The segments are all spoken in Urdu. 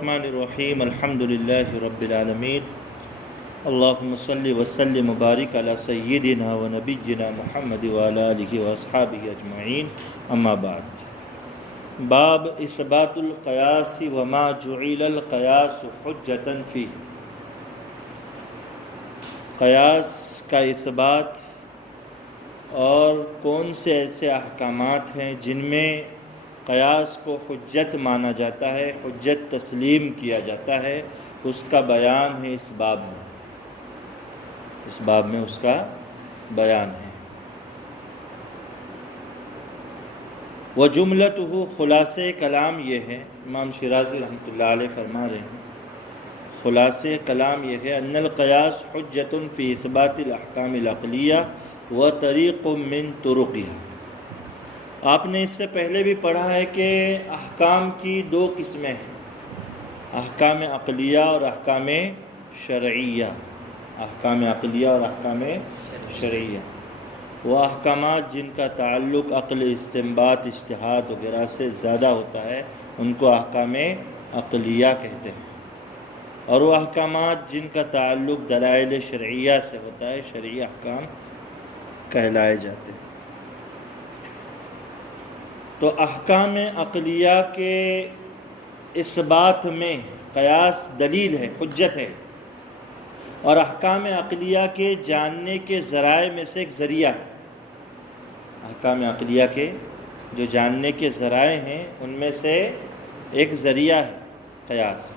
الرحمن الرحیم الحمد للہ رب العالمین اللہم صلی وسلم مبارک علی سیدنا و نبینا محمد وعلی آلہ واصحابہ اجمعین اما بعد باب اثبات القیاس وما جعل القیاس حجتا فیہ قیاس کا اثبات اور کون سے ایسے احکامات ہیں جن میں قیاس کو حجت مانا جاتا ہے، حجت تسلیم کیا جاتا ہے، اس کا بیان ہے اس باب میں اس کا بیان ہے۔ وجملتہ خلاصہ کلام یہ ہے، امام شیرازی رحمۃ اللہ علیہ فرما رہے ہیں خلاصہ کلام یہ ہے ان القیاس حجت فی اثبات الاحکام العقلیہ وطریق من طرقها۔ آپ نے اس سے پہلے بھی پڑھا ہے کہ احکام کی دو قسمیں ہیں، احکام عقلیہ اور احکام شرعیہ۔ احکام عقلیہ اور احکام شرعیہ وہ احکامات جن کا تعلق عقل، استنباط، اجتہاد وغیرہ سے زیادہ ہوتا ہے ان کو احکام عقلیہ کہتے ہیں، اور وہ احکامات جن کا تعلق دلائل شرعیہ سے ہوتا ہے شرعی احکام کہلائے جاتے ہیں۔ تو احکام عقلیہ کے اثبات میں قیاس دلیل ہے، حجت ہے، اور احکام عقلیہ کے جاننے کے ذرائع میں سے ایک ذریعہ ہے۔ احکام عقلیہ کے جو جاننے کے ذرائع ہیں ان میں سے ایک ذریعہ ہے قیاس۔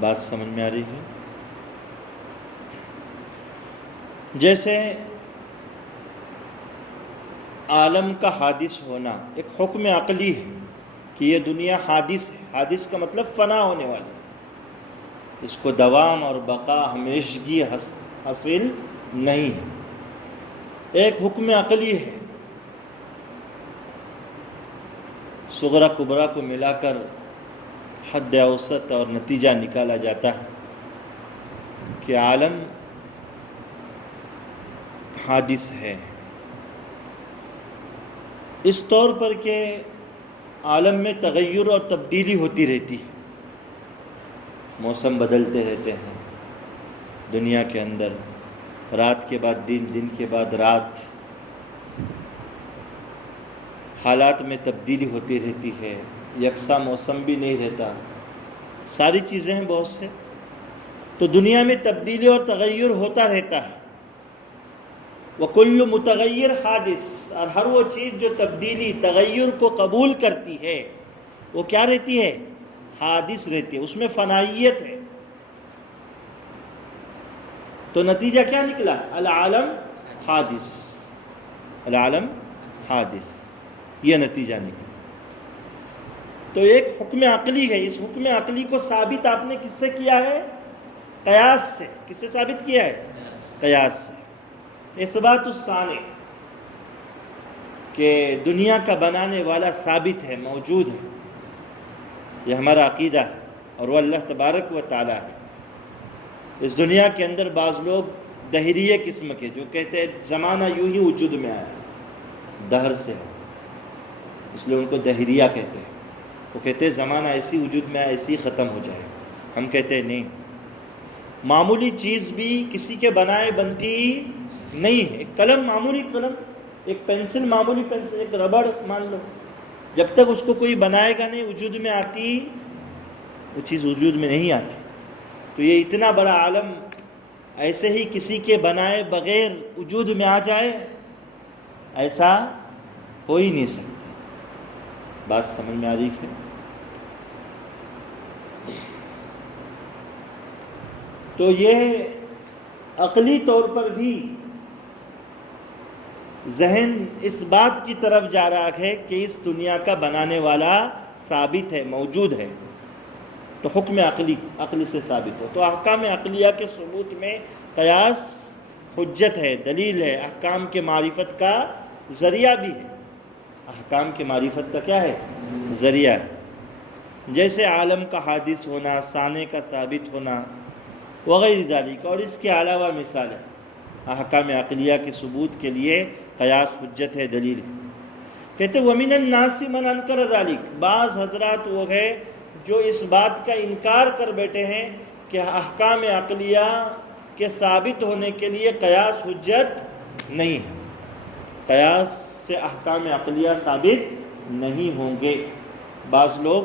بات سمجھ میں آ رہی ہے؟ جیسے عالم کا حادث ہونا ایک حکم عقلی ہے کہ یہ دنیا حادث ہے، حادث کا مطلب فنا ہونے والی ہے، اس کو دوام اور بقا ہمیشگی حاصل نہیں ہے، ایک حکم عقلی ہے۔ صغرا کبرا کو ملا کر حد اوسط اور نتیجہ نکالا جاتا ہے کہ عالم حادث ہے، اس طور پر کہ عالم میں تغیر اور تبدیلی ہوتی رہتی ہے، موسم بدلتے رہتے ہیں دنیا کے اندر، رات کے بعد دن، دن کے بعد رات، حالات میں تبدیلی ہوتی رہتی ہے، یکساں موسم بھی نہیں رہتا، ساری چیزیں ہیں بہت سے، تو دنیا میں تبدیلی اور تغیر ہوتا رہتا ہے۔ وَكُلُّ مُتَغَيِّرْ حادث، اور ہر وہ چیز جو تبدیلی تغیر کو قبول کرتی ہے وہ کیا رہتی ہے؟ حادث رہتی ہے، اس میں فنائیت ہے۔ تو نتیجہ کیا نکلا؟ العالم حادث، العالم حادث، یہ نتیجہ نکلا۔ تو ایک حکم عقلی ہے، اس حکم عقلی کو ثابت آپ نے کس سے کیا ہے؟ قیاس سے۔ کس سے ثابت کیا ہے؟ قیاس سے۔ اثبات الصانع، کہ دنیا کا بنانے والا ثابت ہے، موجود ہے، یہ ہمارا عقیدہ ہے، اور وہ اللہ تبارک و تعالی ہے۔ اس دنیا کے اندر بعض لوگ دہریہ قسم کے جو کہتے ہیں زمانہ یوں ہی وجود میں آیا ہے، دہر سے ہے، اس لیے ان کو دہریہ کہتے ہیں۔ وہ کہتے ہیں زمانہ ایسی وجود میں آیا، ایسی ختم ہو جائے۔ ہم کہتے ہیں نہیں، معمولی چیز بھی کسی کے بنائے بنتی نہیں ہے۔ ایک قلم معمولی قلم، ایک پینسل معمولی پینسل، ایک ربڑ مان لو، جب تک اس کو کوئی بنائے گا نہیں وجود میں آتی، وہ چیز وجود میں نہیں آتی۔ تو یہ اتنا بڑا عالم ایسے ہی کسی کے بنائے بغیر وجود میں آ جائے، ایسا ہو ہی نہیں سکتا۔ بات سمجھ میں آ رہی ہے؟ تو یہ عقلی طور پر بھی ذہن اس بات کی طرف جا رہا ہے کہ اس دنیا کا بنانے والا ثابت ہے، موجود ہے، تو حکم عقلی سے ثابت ہو۔ تو احکام عقلیہ کے ثبوت میں قیاس حجت ہے، دلیل ہے، احکام کے معرفت کا ذریعہ بھی ہے۔ احکام کے معرفت کا کیا ہے؟ ذریعہ ہے۔ جیسے عالم کا حادث ہونا، صانع کا ثابت ہونا وغیرہ ذالک، اور اس کے علاوہ مثال ہے۔ احکام عقلیہ کے ثبوت کے لیے قیاس حجت ہے، دلیل ہے۔ کہتے وَمِنَ النَّاسِ مَنْ أَنْكَرَ ذَلِكَ، بعض حضرات وہ ہے جو اس بات کا انکار کر بیٹھے ہیں کہ احکام عقلیہ کے ثابت ہونے کے لیے قیاس حجت نہیں ہے، قیاس سے احکام عقلیہ ثابت نہیں ہوں گے۔ بعض لوگ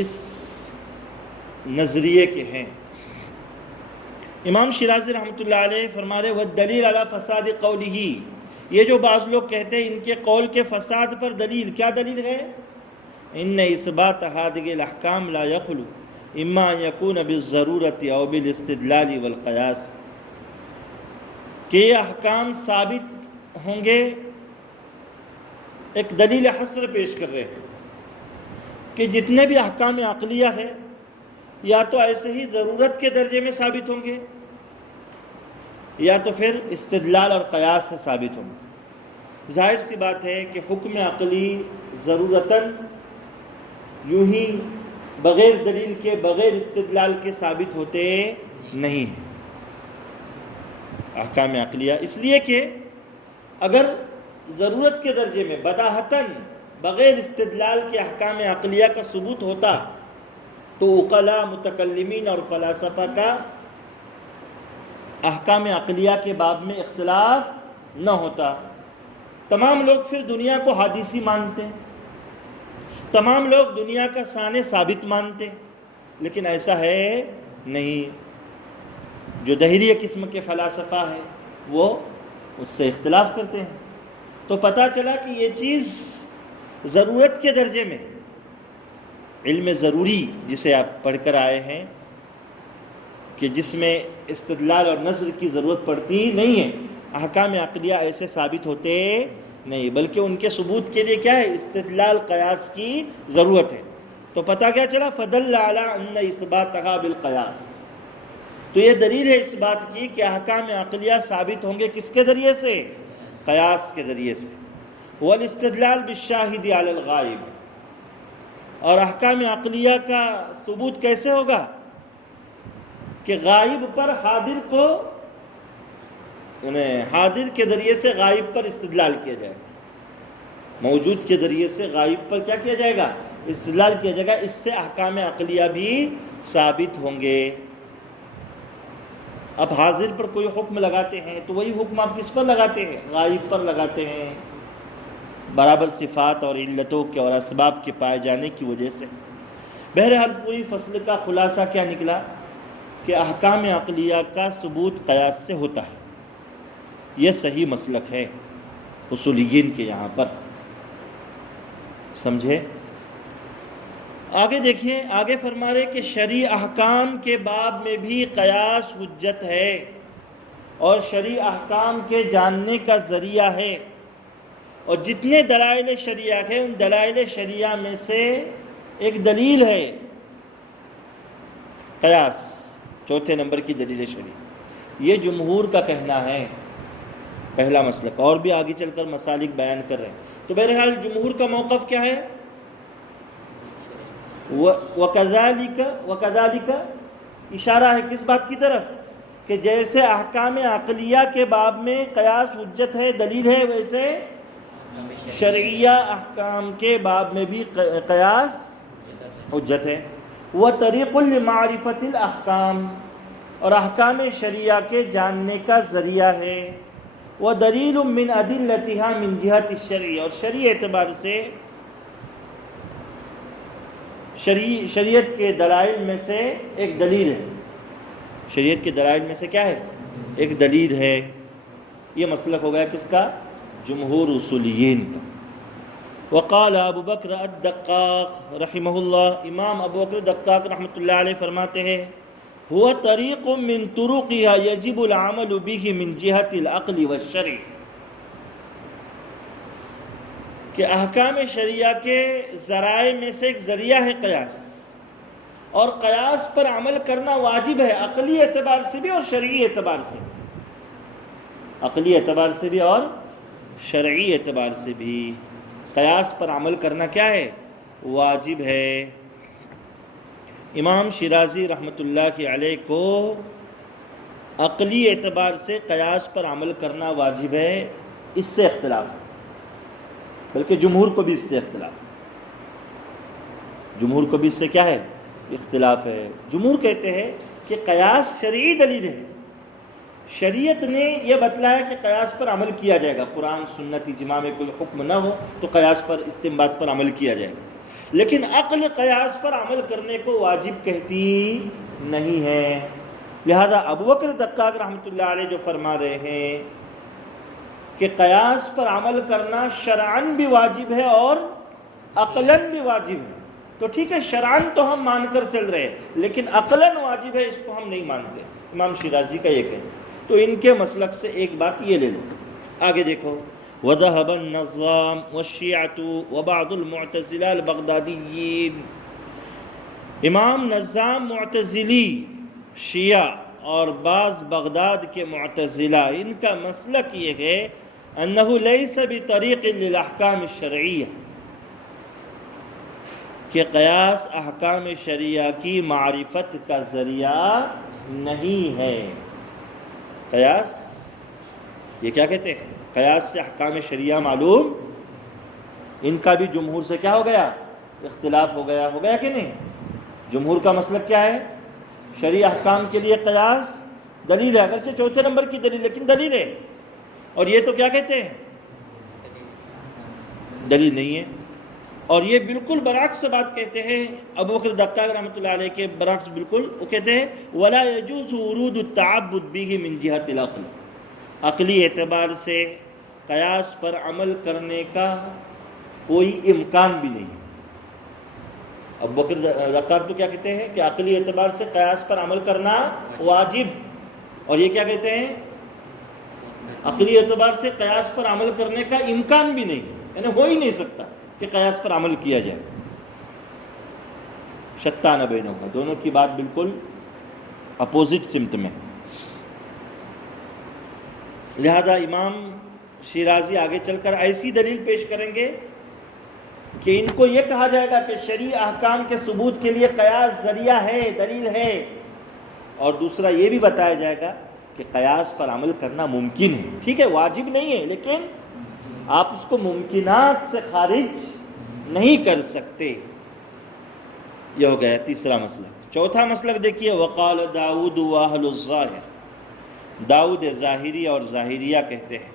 اس نظریے کے ہیں۔ امام شیرازی رحمۃ اللہ علیہ فرما رہے وَالدلیل علی فساد قولہ، یہ جو بعض لوگ کہتے ہیں ان کے قول کے فساد پر دلیل، کیا دلیل ہے؟ ان اثبات هذه الاحکام لا يخلو اما ان يكون بالضرورت او بالاستدلال والقیاس، کہ یہ احکام ثابت ہوں گے، ایک دلیل حصر پیش کر رہے ہیں کہ جتنے بھی احکام عقلیہ ہیں یا تو ایسے ہی ضرورت کے درجے میں ثابت ہوں گے یا تو پھر استدلال اور قیاس سے ثابت ہوں گے۔ ظاہر سی بات ہے کہ حکم عقلی ضرورتاً یوں ہی بغیر دلیل کے، بغیر استدلال کے ثابت ہوتے نہیں ہیں احکام عقلیہ، اس لیے کہ اگر ضرورت کے درجے میں بداہتاً بغیر استدلال کے احکام عقلیہ کا ثبوت ہوتا تو عقلاء، متکلمین اور فلاسفہ کا احکام عقلیہ کے باب میں اختلاف نہ ہوتا۔ تمام لوگ پھر دنیا کو حادثی مانتے، تمام لوگ دنیا کا سانے ثابت مانتے، لیکن ایسا ہے نہیں۔ جو دہریہ قسم کے فلاسفہ ہیں وہ اس سے اختلاف کرتے ہیں، تو پتہ چلا کہ یہ چیز ضرورت کے درجے میں، علم ضروری جسے آپ پڑھ کر آئے ہیں کہ جس میں استدلال اور نظر کی ضرورت پڑتی نہیں ہے، احکام عقلیہ ایسے ثابت ہوتے نہیں، بلکہ ان کے ثبوت کے لیے کیا ہے؟ استدلال، قیاس کی ضرورت ہے۔ تو پتہ کیا چلا؟ فدل علی ان اثباتها بالقیاس، تو یہ دلیل ہے اس بات کی کہ احکام عقلیہ ثابت ہوں گے کس کے ذریعے سے؟ قیاس کے ذریعے سے۔ والاستدلال بالشاہد علی الغائب، اور احکام عقلیہ کا ثبوت کیسے ہوگا؟ کہ غائب پر حاضر کو، حاضر کے ذریعے سے غائب پر استدلال کیا جائے گا، موجود کے ذریعے سے غائب پر کیا کیا جائے گا؟ استدلال کیا جائے گا، اس سے احکام عقلیہ بھی ثابت ہوں گے۔ اب حاضر پر کوئی حکم لگاتے ہیں تو وہی حکم آپ کس پر لگاتے ہیں؟ غائب پر لگاتے ہیں، برابر صفات اور علتوں کے اور اسباب کے پائے جانے کی وجہ سے۔ بہرحال پوری فصل کا خلاصہ کیا نکلا؟ کہ احکام عقلیہ کا ثبوت قیاس سے ہوتا ہے، یہ صحیح مسلک ہے اصولیین کے یہاں پر، سمجھے؟ آگے دیکھیں، آگے فرما رہے کہ شرعی احکام کے باب میں بھی قیاس حجت ہے اور شرعی احکام کے جاننے کا ذریعہ ہے، اور جتنے دلائل شریعہ ہیں ان دلائل شریعہ میں سے ایک دلیل ہے قیاس، چوتھے نمبر کی دلیل شریعہ۔ یہ جمہور کا کہنا ہے، پہلا مسلک، اور بھی آگے چل کر مسالک بیان کر رہے ہیں۔ تو بہرحال جمہور کا موقف کیا ہے؟ وَكَذَلِكَ اشارہ ہے کس بات کی طرف؟ کہ جیسے احکام عقلیہ کے باب میں قیاس حجت ہے، دلیل ہے، ویسے شرعیہ احکام کے باب میں بھی قیاس حجت ہے۔ وَطَرِيقٌ لِمَعْرِفَةِ الْأَحْكَامِ، اور احکام شریعہ کے جاننے کا ذریعہ ہے۔ وَدَلِيلٌ مِّنْ أَدِلَّتِهَا مِنْ جِهَةِ الشَّرْعِ، اور شرعی اعتبار سے شریعت کے دلائل میں سے ایک دلیل ہے، شریعت کے دلائل میں سے کیا ہے؟ ایک دلیل ہے۔ یہ مسلک ہو گیا کس کا؟ جمہور اصولیین کا۔ وقال ابو بکر الدقاق رحمہ اللہ، امام ابو بکر دقاق رحمۃ اللہ علیہ فرماتے ہیں هو طریق من طرقها یجب العمل به من جهة العقل والشرع، کہ احکام شریعہ کے ذرائع میں سے ایک ذریعہ ہے قیاس، اور قیاس پر عمل کرنا واجب ہے عقلی اعتبار سے بھی اور شرعی اعتبار سے، عقلی اعتبار سے بھی اور شرعی اعتبار سے بھی قیاس پر عمل کرنا کیا ہے؟ واجب ہے۔ امام شیرازی رحمۃ اللہ علیہ کو عقلی اعتبار سے قیاس پر عمل کرنا واجب ہے، اس سے اختلاف ہے۔ بلکہ جمہور کو بھی اس سے اختلاف ہے، جمہور کو بھی اس سے کیا ہے؟ اختلاف ہے۔ جمہور کہتے ہیں کہ قیاس شرعی دلیل ہے، شریعت نے یہ بتلایا کہ قیاس پر عمل کیا جائے گا، قرآن سنت اجماع میں کوئی حکم نہ ہو تو قیاس پر استنباط پر عمل کیا جائے گا، لیکن عقل قیاس پر عمل کرنے کو واجب کہتی نہیں ہے۔ لہذا ابوبکر دقاق رحمۃ اللہ علیہ جو فرما رہے ہیں کہ قیاس پر عمل کرنا شرعاً بھی واجب ہے اور عقلاً بھی واجب ہے، تو ٹھیک ہے، شرعاً تو ہم مان کر چل رہے ہیں، لیکن عقلاً واجب ہے اس کو ہم نہیں مانتے۔ امام شیرازی کا یہ کہنا، تو ان کے مسلک سے ایک بات یہ لے لو۔ آگے دیکھو، وَذَهَبَ النَّظَّامُ وَالشِّيَعَةُ وَبَعْضُ الْمُعْتَزِلَةِ الْبَغْدَادِيِّينَ، امام نظام معتزلی، شیعہ اور بعض بغداد کے معتزلہ، ان کا مسلک یہ ہے انہ لیس بطریق للاحکام الشرعیہ، کہ قیاس احکام شرعیہ کی معرفت کا ذریعہ نہیں ہے۔ قیاس، یہ کیا کہتے ہیں؟ قیاس سے احکام شرعیہ معلوم، ان کا بھی جمہور سے کیا ہو گیا؟ اختلاف ہو گیا کہ نہیں؟ جمہور کا مسلک کیا ہے؟ شرعی احکام کے لیے قیاس دلیل ہے، اگرچہ چوتھے نمبر کی دلیل، لیکن دلیل ہے۔ اور یہ تو کیا کہتے ہیں؟ دلیل نہیں ہے۔ اور یہ بالکل برعکس بات کہتے ہیں ابوبکر دقاق رحمۃ اللہ علیہ کے برعکس، بالکل وہ کہتے ہیں وَلَا يَجُوزُ وُرُودُ التَّعَبُّدْ بِهِ مِنْ جِهَةِ الْعَقْلِ، عقلی اعتبار سے قیاس پر عمل کرنے کا کوئی امکان بھی نہیں ہے۔ ابوبکر دقاق تو کیا کہتے ہیں کہ عقلی اعتبار سے قیاس پر عمل کرنا واجب، اور یہ کیا کہتے ہیں؟ عقلی اعتبار سے قیاس پر عمل کرنے کا امکان بھی نہیں، یعنی ہو ہی نہیں سکتا کہ قیاس پر عمل کیا جائے۔ شتان بینہما، دونوں کی بات بالکل اپوزٹ سمت میں۔ لہذا امام شیرازی آگے چل کر ایسی دلیل پیش کریں گے کہ ان کو یہ کہا جائے گا کہ شرعی احکام کے ثبوت کے لیے قیاس ذریعہ ہے، دلیل ہے، اور دوسرا یہ بھی بتایا جائے گا کہ قیاس پر عمل کرنا ممکن ہے، ٹھیک ہے، واجب نہیں ہے، لیکن آپ اس کو ممکنات سے خارج نہیں کر سکتے۔ یہ ہو گیا تیسرا مسلک۔ چوتھا مسلک دیکھیے، وقال داؤد واہل الظاہر، داؤد ظاہری اور ظاہریہ کہتے ہیں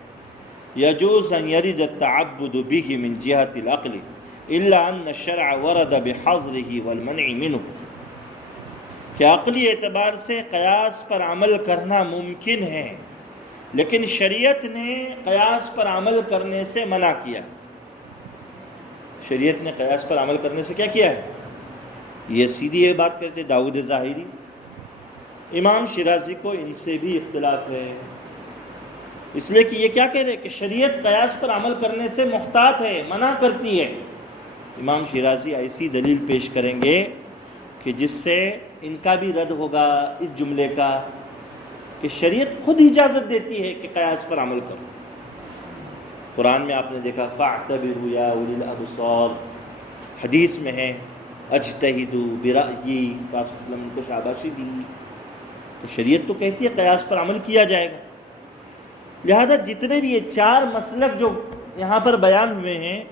یجوز ان یرد التعبد به من جهة العقل الا ان الشرع ورد بحظره والمنع منه، کہ عقلی اعتبار سے قیاس پر عمل کرنا ممکن ہے، لیکن شریعت نے قیاس پر عمل کرنے سے منع کیا۔ شریعت نے قیاس پر عمل کرنے سے کیا کیا ہے؟ یہ سیدھی یہ بات کہتے داؤد ظاہری۔ امام شیرازی کو ان سے بھی اختلاف ہے، اس لیے کہ یہ کیا کہہ رہے کہ شریعت قیاس پر عمل کرنے سے محتاط ہے، منع کرتی ہے۔ امام شیرازی ایسی دلیل پیش کریں گے کہ جس سے ان کا بھی رد ہوگا اس جملے کا کہ شریعت خود اجازت دیتی ہے کہ قیاس پر عمل کرو۔ قرآن میں آپ نے دیکھا فَاعْتَبِرُوا يَا أُولِي الْأَبْصَارِ، حدیث میں ہے اجتہدوا برأیی، آپ صلی اللہ علیہ وسلم کو شاباشی دی، تو شریعت تو کہتی ہے قیاس پر عمل کیا جائے گا۔ لہذا جتنے بھی یہ چار مسلک جو یہاں پر بیان ہوئے ہیں،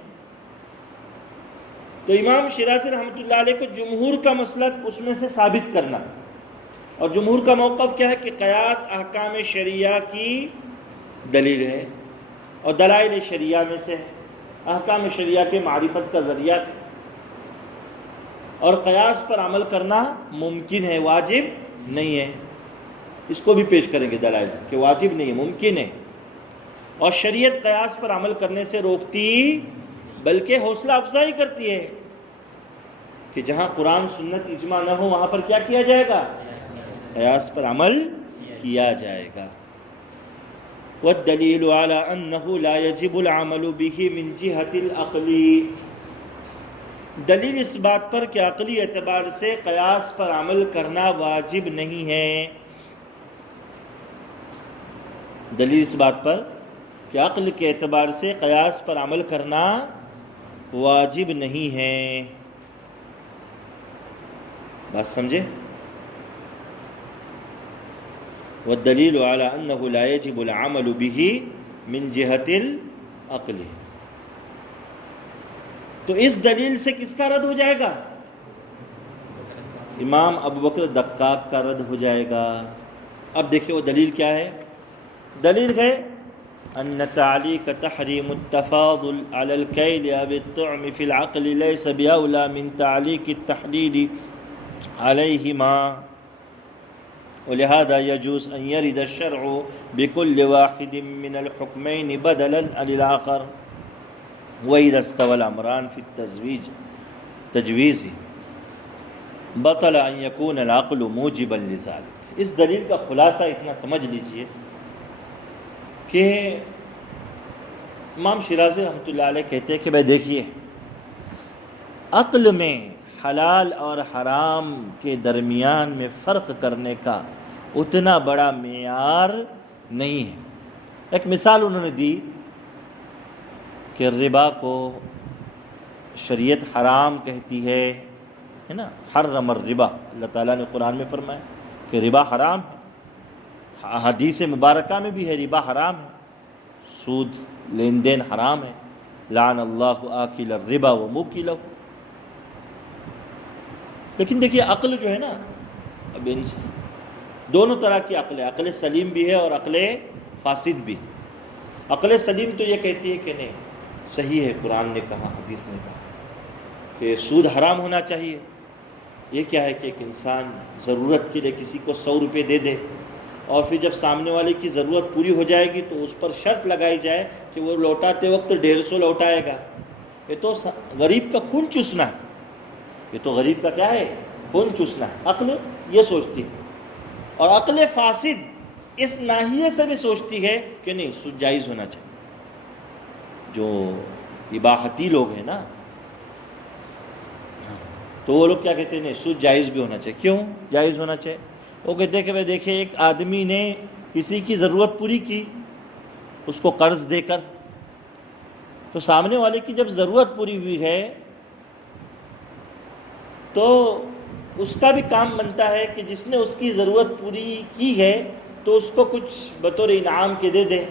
تو امام شیرازی رحمۃ اللہ علیہ کو جمہور کا مسلک اس میں سے ثابت کرنا، اور جمہور کا موقف کیا ہے کہ قیاس احکام شرعیہ کی دلیل ہے، اور دلائل شرعیہ میں سے احکام شرعیہ کے معرفت کا ذریعہ ہے، اور قیاس پر عمل کرنا ممکن ہے، واجب نہیں ہے۔ اس کو بھی پیش کریں گے دلائل کہ واجب نہیں ہے، ممکن ہے، اور شریعت قیاس پر عمل کرنے سے روکتی بلکہ حوصلہ افزائی کرتی ہے کہ جہاں قرآن سنت اجماع نہ ہو وہاں پر کیا کیا جائے گا؟ قیاس پر عمل کیا جائے گا۔ والدلیل علی انہ لا یجب العمل بہ من جہۃ العقل، دلیل اس بات پر کہ عقلی اعتبار سے قیاس پر عمل کرنا واجب نہیں ہے، دلیل اس بات پر کہ عقل کے اعتبار سے قیاس پر عمل کرنا واجب نہیں ہے۔ بات سمجھے؟ والدلیل علی انہ لا یجب العمل بہ من جہۃ العقل، تو اس دلیل سے کس کا رد ہو جائے گا؟ امام ابو بکر دقاق کا رد ہو جائے گا۔ اب دیکھیں وہ دلیل کیا ہے؟ دلیل ہے ان تعلیق تحریم التفاضل على الكيل او الطعم في العقل ليس باولى من تعلیق التحلیل علیہما، ولهذا يجوز ان يرد الشرع بكل واحد من الحكمين بدلا عن الاخر واذا استوى الامران في التجويز بطل ان يكون العقل موجبا لذلك۔ اس دلیل کا خلاصہ اتنا سمجھ لیجئے کہ امام شیرازی رحمۃ اللہ علیہ کہتے ہیں کہ بھائی دیکھیے، عقل میں حلال اور حرام کے درمیان میں فرق کرنے کا اتنا بڑا معیار نہیں ہے۔ ایک مثال انہوں نے دی کہ ربا کو شریعت حرام کہتی ہے نا، حرم الربا، اللہ تعالیٰ نے قرآن میں فرمایا کہ ربا حرام ہے، حدیث مبارکہ میں بھی ہے ربا حرام ہے، سود لین دین حرام ہے، لعن اللہ آکل الربا و موکلہ۔ لیکن دیکھیے عقل جو ہے نا، اب دونوں طرح کی عقل ہے، عقل سلیم بھی ہے اور عقل فاسد بھی۔ عقل سلیم تو یہ کہتی ہے کہ نہیں، صحیح ہے، قرآن نے کہا، حدیث نے کہا کہ سود حرام ہونا چاہیے۔ یہ کیا ہے کہ ایک انسان ضرورت کے لیے کسی کو 100 روپے دے دے اور پھر جب سامنے والے کی ضرورت پوری ہو جائے گی تو اس پر شرط لگائی جائے کہ وہ لوٹاتے وقت 150 لوٹائے گا۔ یہ تو غریب کا خون چوسنا ہے، یہ تو غریب کا کیا ہے؟ خون چوسنا ہے۔ عقل یہ سوچتی ہے، اور عقل فاسد اس ناحیے سے بھی سوچتی ہے کہ نہیں، سود جائز ہونا چاہیے۔ جو اباحتی لوگ ہیں نا، تو وہ لوگ کیا کہتے ہیں؟ نہیں، سود جائز بھی ہونا چاہیے۔ کیوں جائز ہونا چاہیے؟ وہ کہتے ہیں کہ بھائی دیکھیں، ایک آدمی نے کسی کی ضرورت پوری کی اس کو قرض دے کر، تو سامنے والے کی جب ضرورت پوری ہوئی ہے تو اس کا بھی کام بنتا ہے کہ جس نے اس کی ضرورت پوری کی ہے تو اس کو کچھ بطور انعام کے دے دے۔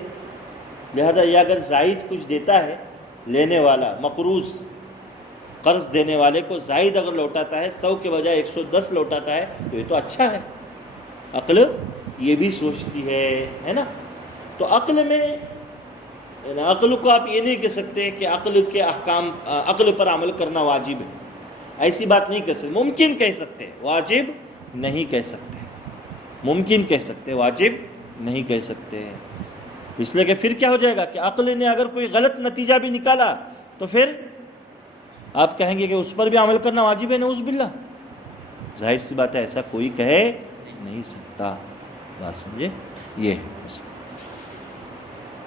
لہذا یہ اگر زائد کچھ دیتا ہے لینے والا، مقروض قرض دینے والے کو زائد اگر لوٹاتا ہے، 100 کے بجائے 110 لوٹاتا ہے، تو یہ تو اچھا ہے۔ عقل یہ بھی سوچتی ہے نا۔ تو عقل میں، عقل کو آپ یہ نہیں کہہ سکتے کہ عقل کے احکام، عقل پر عمل کرنا واجب ہے، ایسی بات نہیں کہہ سکتے۔ ممکن کہہ سکتے، واجب نہیں کہہ سکتے، ممکن کہہ سکتے، واجب نہیں کہہ سکتے۔ اس لیے کہ پھر کیا ہو جائے گا کہ عقل نے اگر کوئی غلط نتیجہ بھی نکالا تو پھر آپ کہیں گے کہ اس پر بھی عمل کرنا واجب ہے، نعوذ باللہ۔ ظاہر سی بات ہے، ایسا کوئی کہے نہیں سکتا۔ بات سمجھے؟ یہ ہے۔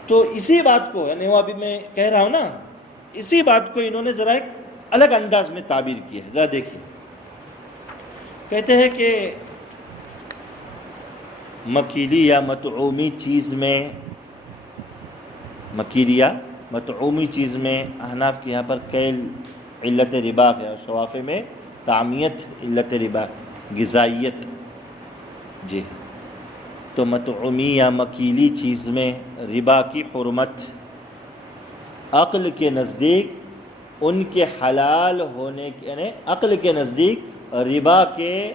تو اسی بات کو، یعنی وہ ابھی میں کہہ رہا ہوں نا، اسی بات کو انہوں نے ذرا ایک الگ انداز میں تعبیر کی ہے۔ ذرا دیکھیے، کہتے ہیں کہ مکیلی یا مطعومی چیز میں، مکیلی یا مطعومی چیز میں احناف کے یہاں پر کیل علت ربا ہے، اور شوافع میں تعمیت علت ربا، غذائیت۔ جی، تو مطعومی یا مکیلی چیز میں ربا کی حرمت عقل کے نزدیک ان کے حلال ہونے، یعنی عقل کے نزدیک ربا کے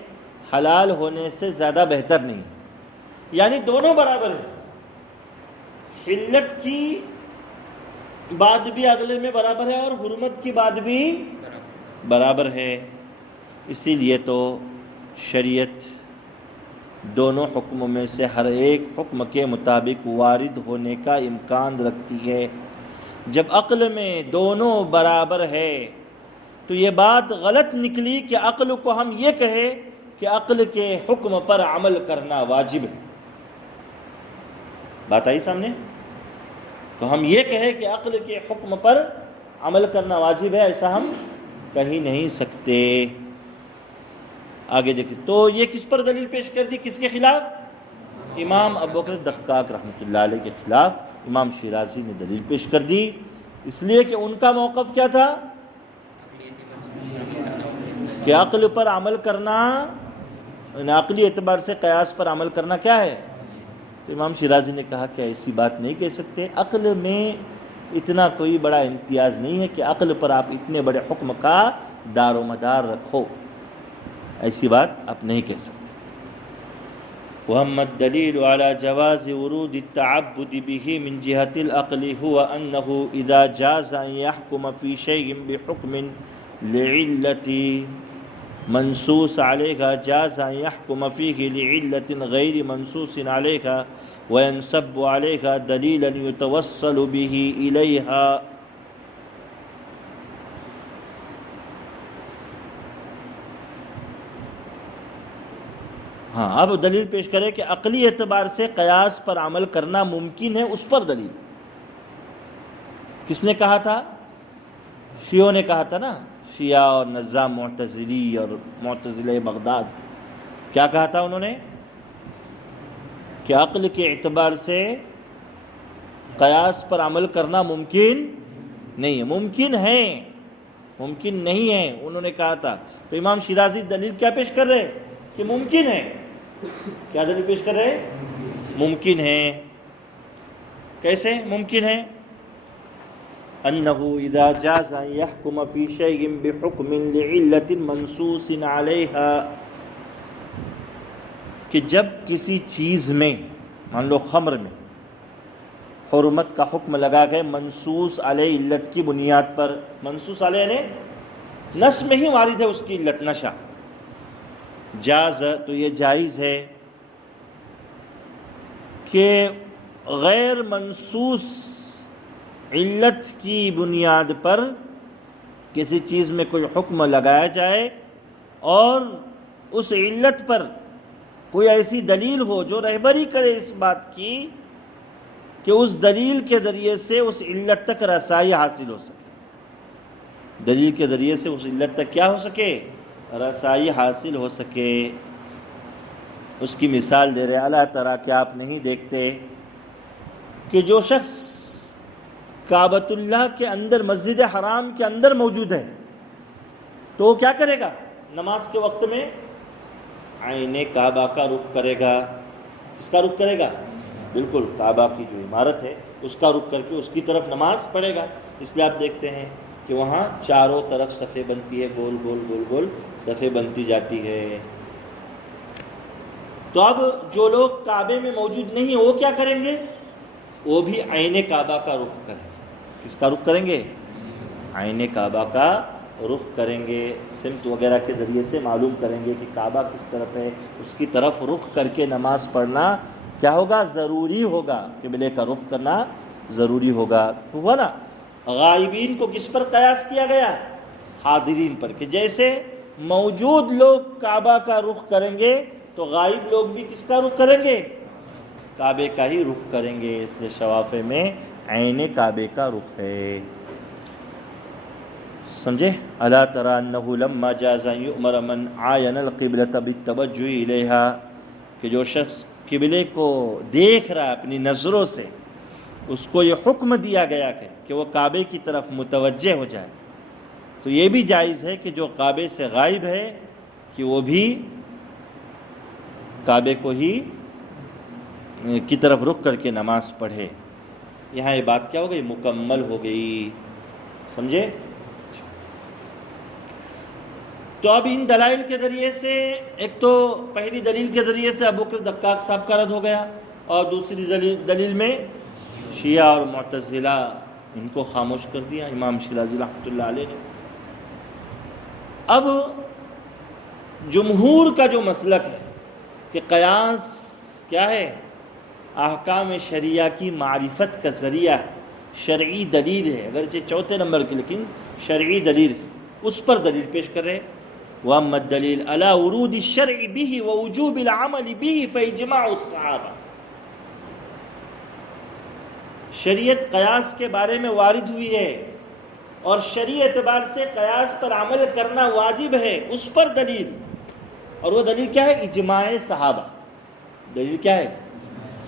حلال ہونے سے زیادہ بہتر نہیں، یعنی دونوں برابر ہیں۔ حلت کی بات بھی عقل میں برابر ہے اور حرمت کی بات بھی برابر ہے۔ اسی لیے تو شریعت دونوں حکموں میں سے ہر ایک حکم کے مطابق وارد ہونے کا امکان رکھتی ہے۔ جب عقل میں دونوں برابر ہے تو یہ بات غلط نکلی کہ عقل کو ہم یہ کہے کہ عقل کے حکم پر عمل کرنا واجب ہے۔ بات آئی سامنے؟ تو ہم یہ کہیں کہ عقل کے حکم پر عمل کرنا واجب ہے، ایسا ہم کہہ نہیں سکتے۔ آگے دیکھیں، تو یہ کس پر دلیل پیش کر دی؟ کس کے خلاف؟ امام ابو بکر دقاق رحمۃ اللہ علیہ کے خلاف امام شیرازی نے دلیل پیش کر دی، اس لیے کہ ان کا موقف کیا تھا کہ عقل پر عمل کرنا، عقلی اعتبار سے قیاس پر عمل کرنا کیا ہے؟ تو امام شیرازی نے کہا کہ ایسی بات نہیں کہہ سکتے، عقل میں اتنا کوئی بڑا امتیاز نہیں ہے کہ عقل پر آپ اتنے بڑے حکم کا دار و مدار رکھو، ایسی بات آپ نہیں کہہ سکتے۔ وَأَمَّا الدَّلِيلُ عَلَى جَوَازِ وُرُودِ التَّعَبُّدِ بِهِ مِنْ جِهَةِ الْعَقْلِ هُوَ أَنَّهُ إِذَا جَازَ أَنْ يَحْكُمَ فِي شَيْءٍ بِحُكْمٍ لِعِلَّةٍ منصوص عَلَيْهَا جَازَ أَنْ يَحْكُمَ فِيهِ لِعِلَّةٍ غَيْرِ منصوص عَلَيْهَا وَيَنْسَبُّ عَلَيْهَا دَلِيلًا يُتَوَصَّلُ بِهِ إِلَيْهَا۔ ہاں، اب دلیل پیش کرے کہ عقلی اعتبار سے قیاس پر عمل کرنا ممکن ہے، اس پر دلیل کس نے کہا تھا؟ شیعوں نے کہا تھا نا، شیعہ اور نظام معتزلی اور معتزلہ بغداد، کیا کہا تھا انہوں نے؟ کہ عقل کے اعتبار سے قیاس پر عمل کرنا ممکن نہیں ہے، ممکن ہے، ممکن نہیں ہے، انہوں نے کہا تھا۔ تو امام شیرازی دلیل کیا پیش کر رہے؟ کہ ممکن ہے۔ کیا دلیل پیش کر رہے؟ ممکن ہے۔ کیسے ممکن ہے؟ انه اذا جاز ان يحكم في شيء بحكم لعلة منصوص عليها، کہ جب کسی چیز میں، مان لو خمر میں، حرمت کا حکم لگا گئے منصوص علیہ علت کی بنیاد پر، منصوص علیہ نے نص میں ہی وارد ہے اس کی علت، نشہ، جاز تو یہ جائز ہے کہ غیر منصوص علت کی بنیاد پر کسی چیز میں کوئی حکم لگایا جائے اور اس علت پر کوئی ایسی دلیل ہو جو رہبری کرے اس بات کی کہ اس دلیل کے ذریعے سے اس علت تک رسائی حاصل ہو سکے، دلیل کے ذریعے سے اس علت تک کیا ہو سکے؟ رسائی حاصل ہو سکے۔ اس کی مثال دے رہے اللہ تعالیٰ، کہ آپ نہیں دیکھتے کہ جو شخص کعبۃ اللہ کے اندر، مسجد حرام کے اندر موجود ہے، تو وہ کیا کرے گا؟ نماز کے وقت میں عین کعبہ کا رخ کرے گا۔ کس کا رخ کرے گا؟ بالکل کعبہ کی جو عمارت ہے اس کا رخ کر کے اس کی طرف نماز پڑھے گا۔ اس لیے آپ دیکھتے ہیں کہ وہاں چاروں طرف صفیں بنتی ہے، گول گول گول گول صفیں بنتی جاتی ہے۔ تو اب جو لوگ کعبے میں موجود نہیں ہیں وہ کیا کریں گے؟ وہ بھی عین کعبہ کا رخ کریں گے۔ کس کا رخ کریں گے؟ عین کعبہ کا رخ کریں گے، سمت وغیرہ کے ذریعے سے معلوم کریں گے کہ کعبہ کس طرف ہے، اس کی طرف رخ کر کے نماز پڑھنا کیا ہوگا؟ ضروری ہوگا، قبلے کا رخ کرنا ضروری ہوگا۔ تو ہوا نا، غائبین کو کس پر قیاس کیا گیا؟ حاضرین پر، کہ جیسے موجود لوگ کعبہ کا رخ کریں گے تو غائب لوگ بھی کس کا رخ کریں گے؟ کعبے کا ہی رخ کریں گے۔ اس لیے شوافع میں عین کعبے کا رخ ہے۔ سمجھے؟ الا تری انہ لما جاز ان یؤمر من عاین القبلۃ بالتوجہ الیہا، کہ جو شخص قبلے کو دیکھ رہا ہے اپنی نظروں سے، اس کو یہ حکم دیا گیا کہ وہ کعبے کی طرف متوجہ ہو جائے، تو یہ بھی جائز ہے کہ جو کعبے سے غائب ہے کہ وہ بھی کعبے کو ہی کی طرف رخ کر کے نماز پڑھے۔ یہاں یہ بات کیا ہو گئی؟ مکمل ہو گئی۔ سمجھے؟ تو اب ان دلائل کے ذریعے سے، ایک تو پہلی دلیل کے ذریعے سے ابو بکر دقاق صاحب کا رد ہو گیا، اور دوسری دلیل میں شیعہ اور معتزلہ ان کو خاموش کر دیا امام شیرازی رحمۃ اللہ علیہ نے۔ اب جمہور کا جو مسلک ہے کہ قیاس کیا ہے؟ احکام شرعیہ کی معرفت کا ذریعہ ہے، شرعی دلیل ہے، اگرچہ چوتھے نمبر کی لیکن شرعی دلیل ہے، اس پر دلیل پیش کر رہے۔ وَأَمَّا الدَّلِيلُ عَلَى وُرُودِ الشَّرْعِ بِهِ وَوُجُوبِ الْعَمَلِ بِهِ فَإِجْمَاعُ الصَّحَابَةِ، شریعت قیاس کے بارے میں وارد ہوئی ہے اور شرعی اعتبار سے قیاس پر عمل کرنا واجب ہے، اس پر دلیل، اور وہ دلیل کیا ہے؟ اجماع صحابہ۔ دلیل کیا ہے؟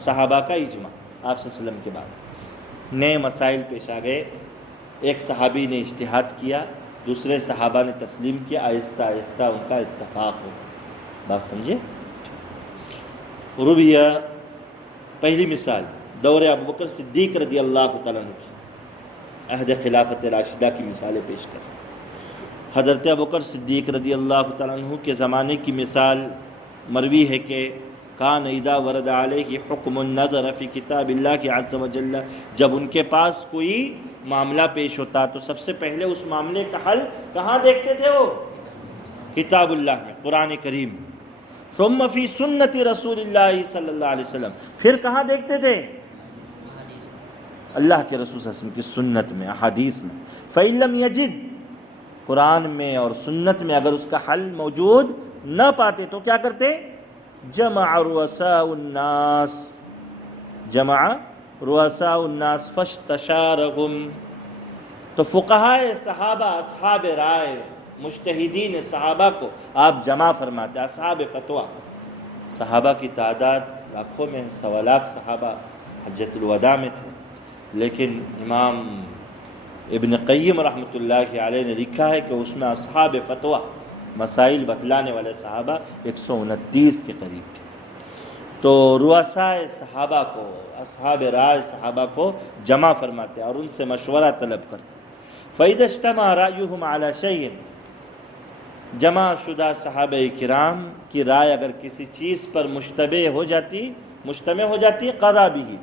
صحابہ کا اجماع۔ آپ صلی اللہ علیہ وسلم کے بعد نئے مسائل پیش آ گئے، ایک صحابی نے اجتہاد کیا، دوسرے صحابہ نے تسلیم کیا، آہستہ آہستہ ان کا اتفاق ہو۔ بات سمجھے؟ رویہ، پہلی مثال دور ابو بکر صدیق رضی اللہ تعالیٰ عنہ کی، عہد خلافت راشدہ کی مثالیں پیش کر. حضرت ابوبکر صدیق رضی اللہ تعالیٰ عنہ کے زمانے کی مثال مروی ہے کہ کان اذا ورد علیہ حکم النظر فی کتاب اللہ عز وجل، جب ان کے پاس کوئی معاملہ پیش ہوتا تو سب سے پہلے اس معاملے کا حل کہاں دیکھتے تھے؟ وہ کتاب اللہ میں، قرآن کریم. ثم فی سنت رسول اللہ صلی اللہ علیہ وسلم، پھر کہاں دیکھتے تھے؟ اللہ کے رسول صلی اللہ علیہ وسلم کی سنت میں، احادیث میں. فإن لم یجد، قرآن میں اور سنت میں اگر اس کا حل موجود نہ پاتے تو کیا کرتے؟ جمع رؤساء الناس، جمع رؤساء الناس فاستشارهم، تو فقہائے صحابہ، اصحاب رائے، مجتہدین صحابہ کو آپ جمع فرماتے. اصحاب فتویٰ، صحابہ کی تعداد لاکھوں میں، 1.25 لاکھ صحابہ حجۃ الوداع میں تھے، لیکن امام ابن قیم رحمۃ اللہ علیہ نے لکھا ہے کہ اس میں اصحاب فتویٰ، مسائل بتلانے والے صحابہ 129 کے قریب تھے. تو رؤساء صحابہ کو، اصحاب رائے صحابہ کو جمع فرماتے اور ان سے مشورہ طلب کرتے. فَإِذَا اجْتَمَعَ رَأْيُهُمْ عَلَى شَيْءٍ، جمع شدہ صحابہ کرام کی رائے اگر کسی چیز پر مشتبہ ہو جاتی قضا بھی،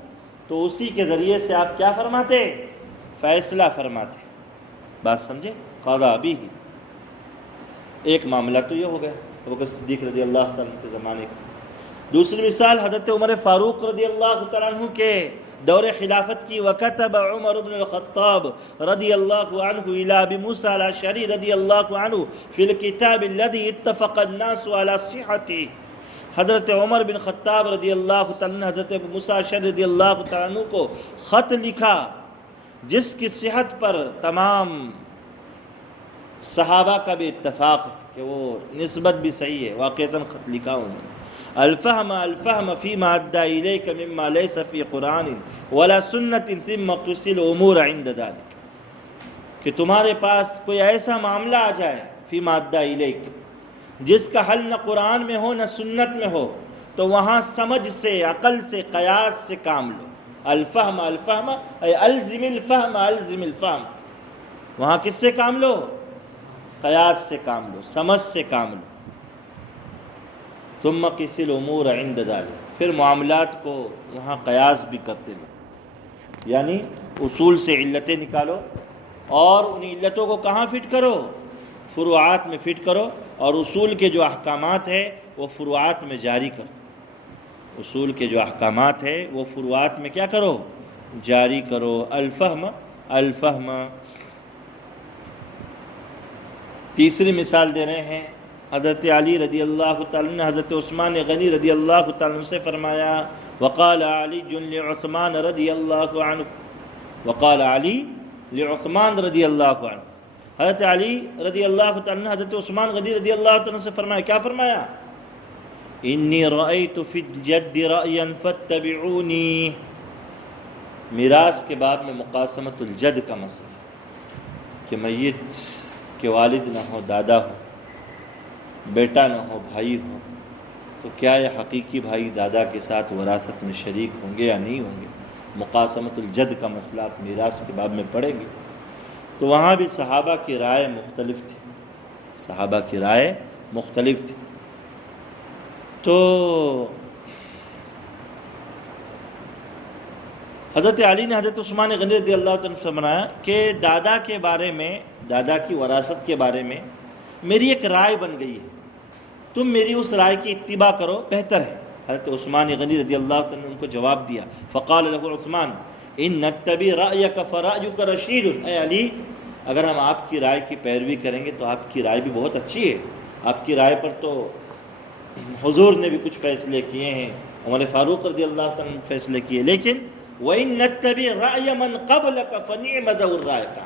تو اسی کے ذریعے سے آپ کیا فرماتے؟ فیصلہ فرماتے. بات سمجھے؟ قضا بھی. ایک معاملہ تو یہ ہو گیا ابوبکر صدیق رضی اللہ تعالیٰ کے زمانے کا. دوسری مثال حضرت عمر فاروق رضی اللہ تعالیٰ عنہ کے دور خلافت کی. وَكَتَبَ عُمَرُ بْنُ الْخَطَّابِ رضی اللہ عنہ إِلَىٰ أَبِي مُوسَىٰ الْأَشْعَرِيِّ رضی اللہ عنہ فِي الْكِتَابِ الَّذِي اتَّفَقَ النَّاسُ عَلَىٰ صِحَّتِهِ. حضرت عمر بن خطاب رضی اللہ تعالیٰ عنہ حضرت ابو موسیٰ اشعری رضی اللہ تعالیٰ عنہ کو خط لکھا جس کی صحت پر تمام صحابہ کا بھی اتفاق ہے کہ وہ نسبت بھی صحیح ہے. واقعتاً خط لکھا انہوں نے. الفہم فیما ادى الیک مما لیس فی قرآن ولا سنت ثم قص الامور عند ذلك، کہ تمہارے پاس کوئی ایسا معاملہ آ جائے فیما ادى الیک، جس کا حل نہ قرآن میں ہو نہ سنت میں ہو، تو وہاں سمجھ سے، عقل سے، قیاس سے کام لو. الفہم اے الزم الفہم، وہاں کس سے کام لو؟ قیاس سے کام لو، سمجھ سے کام لو. ثم قس الامور عند ذلك، پھر معاملات کو وہاں قیاس بھی کرتے لو، یعنی اصول سے علتیں نکالو اور ان علتوں کو کہاں فٹ کرو؟ فروعات میں فٹ کرو، اور اصول کے جو احکامات ہیں وہ فروعات میں جاری کرو. اصول کے جو احکامات ہیں وہ فروعات میں کیا کرو؟ جاری کرو. الفہم. تیسری مثال دے رہے ہیں. حضرت علی رضی اللہ تعالیٰ نے حضرت عثمان غنی رضی اللہ تعالیٰ عنہ سے فرمایا وقال علی لعثمان رضی اللہ عنہ، وقال علی لعثمان رضی اللہ عنہ، حضرت علی رضی اللہ تعالیٰ عنہ حضرت عثمان غنی رضی اللہ تعالیٰ عنہ سے فرمایا. کیا فرمایا؟ انی رأیت فی الجد رأیا فاتبعونی. میراث کے باب میں مقاسمت الجد کا مسئلہ، کہ میت کے والد نہ ہو، دادا ہو، بیٹا نہ ہو، بھائی ہو، تو کیا یہ حقیقی بھائی دادا کے ساتھ وراثت میں شریک ہوں گے یا نہیں ہوں گے؟ مقاسمت الجد کا مسئلہ آپ میراث کے باب میں پڑھیں گے. تو وہاں بھی صحابہ کی رائے مختلف تھی، صحابہ کی رائے مختلف تھی. تو حضرت علی نے حضرت عثمان غنی رضی اللہ عنہ سے فرمایا کہ دادا کے بارے میں، دادا کی وراثت کے بارے میں میری ایک رائے بن گئی ہے، تم میری اس رائے کی اتباع کرو، بہتر ہے. حضرت عثمان غنی رضی اللہ عنہ نے ان کو جواب دیا. فقال له عثمان ان نتبع رأیک فرأیک رشید. اے علی، اگر ہم آپ کی رائے کی پیروی کریں گے تو آپ کی رائے بھی بہت اچھی ہے. آپ کی رائے پر تو حضور نے بھی کچھ فیصلے کیے ہیں، عمر فاروق رضی اللہ عنہ نے فیصلے کیے. لیکن وَإِن نَتَّبِعْ رَأْيَ مَنْ قَبْلَكَ فَنِعْمَ ذَوُ الرَّائِقَ،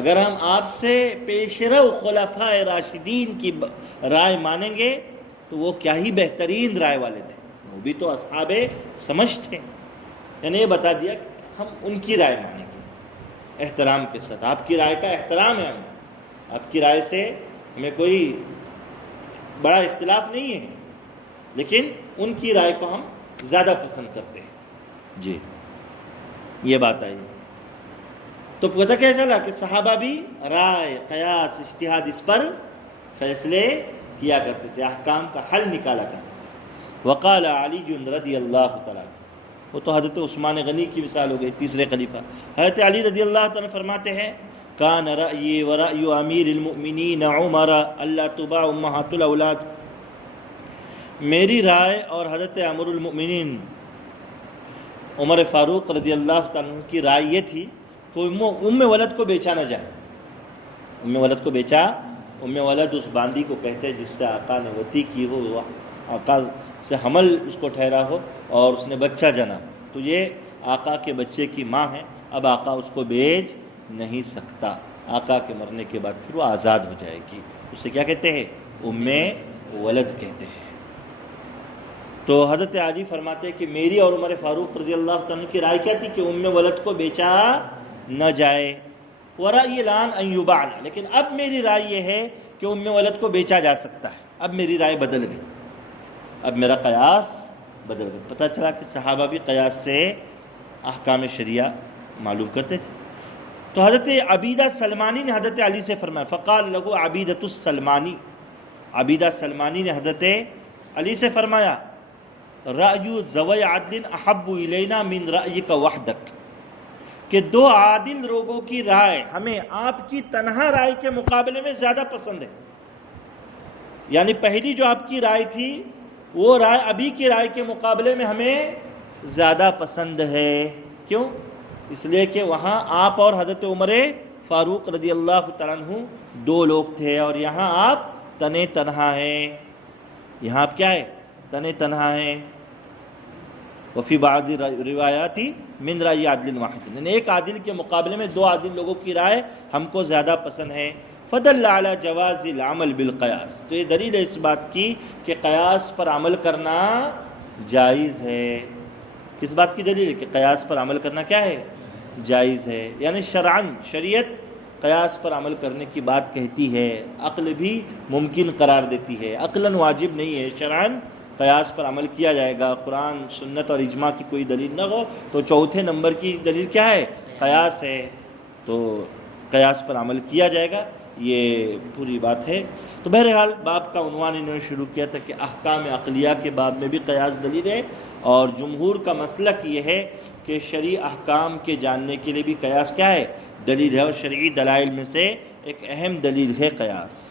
اگر ہم آپ سے پیشرو خلفاء راشدین کی رائے مانیں گے تو وہ کیا ہی بہترین رائے والے تھے، وہ بھی تو اصحاب سمجھ تھے. یعنی یہ بتا دیا کہ ہم ان کی رائے مانیں گے احترام کے ساتھ. آپ کی رائے کا احترام ہے ہمیں، آپ کی رائے سے ہمیں کوئی بڑا اختلاف نہیں ہے، لیکن ان کی رائے کو ہم زیادہ پسند کرتے ہیں. جی، یہ بات آئی. تو پتہ کیا چلا کہ صحابہ بھی رائے، قیاس، اجتہاد اس پر فیصلے کیا کرتے تھے، احکام کا حل نکالا کرتے تھے۔ وقال علی رضی اللہ تعالیٰ، وہ تو حضرت عثمان غنی کی مثال ہو گئی، تیسرے خلیفہ۔ حضرت علی رضی اللہ تعالیٰ فرماتے ہیں کان رأیی و رأی امیر المؤمنین عمر اللہ تباع امہات الاولاد، میری رائے اور حضرت امیر المؤمنین عمر فاروق رضی اللہ تعالیٰ کی رائے یہ تھی کہ ام ولد کو بیچا نہ جائے۔ ام ولد کو بیچا، ام ولد اس باندی کو کہتے ہیں جس سے آقا نے وطی کی ہو، آقا سے حمل اس کو ٹھہرا ہو اور اس نے بچہ جنا، تو یہ آقا کے بچے کی ماں ہے، اب آقا اس کو بیچ نہیں سکتا، آقا کے مرنے کے بعد پھر وہ آزاد ہو جائے گی، اسے کیا کہتے ہیں؟ ام ولد کہتے ہیں۔ تو حضرت علی فرماتے ہیں کہ میری اور عمر فاروق رضی اللہ عنہ کی رائے کیا تھی کہ ام ولد کو بیچا نہ جائے، ورأی الآن ان یباعن، لیکن اب میری رائے یہ ہے کہ ام ولد کو بیچا جا سکتا ہے، اب میری رائے بدل گئی، اب میرا قیاس بدل گیا۔ پتہ چلا کہ صحابہ بھی قیاس سے احکام شریعہ معلوم کرتے تھے۔ تو حضرت عبیدہ سلمانی نے حضرت علی سے فرمایا، فقال لہو عبیدۃ السلمانی، عبیدہ سلمانی نے حضرت علی سے فرمایا رأی ذوی عدل احب الینا من رأیک وحدک، کہ دو عادل لوگوں کی رائے ہمیں آپ کی تنہا رائے کے مقابلے میں زیادہ پسند ہے۔ یعنی پہلی جو آپ کی رائے تھی وہ رائے ابھی کی رائے کے مقابلے میں ہمیں زیادہ پسند ہے۔ کیوں؟ اس لیے کہ وہاں آپ اور حضرت عمر فاروق رضی اللہ تعالیٰ عنہ دو لوگ تھے، اور یہاں آپ تنے تنہا ہیں، یہاں آپ کیا ہے؟ تنے تنہا ہیں۔ وفی بعض روایاتی من رأی عادل واحد، یعنی ایک عادل کے مقابلے میں دو عادل لوگوں کی رائے ہم کو زیادہ پسند ہے۔ فدل علی جواز العمل بالقیاس، تو یہ دلیل ہے اس بات کی کہ قیاس پر عمل کرنا جائز ہے۔ کس بات کی دلیل ہے؟ کہ قیاس پر عمل کرنا کیا ہے؟ جائز ہے، یعنی شرعاً شریعت قیاس پر عمل کرنے کی بات کہتی ہے، عقل بھی ممکن قرار دیتی ہے، عقلاً واجب نہیں ہے، شرعاً قیاس پر عمل کیا جائے گا۔ قرآن، سنت اور اجماع کی کوئی دلیل نہ ہو تو چوتھے نمبر کی دلیل کیا ہے؟ قیاس ہے، تو قیاس پر عمل کیا جائے گا، یہ پوری بات ہے۔ تو بہرحال باب کا عنوان انہوں نے شروع کیا تھا کہ احکام عقلیہ کے باب میں بھی قیاس دلیل ہے، اور جمہور کا مسلک یہ ہے کہ شرعی احکام کے جاننے کے لیے بھی قیاس کیا ہے؟ دلیل ہے، اور شرعی دلائل میں سے ایک اہم دلیل ہے قیاس۔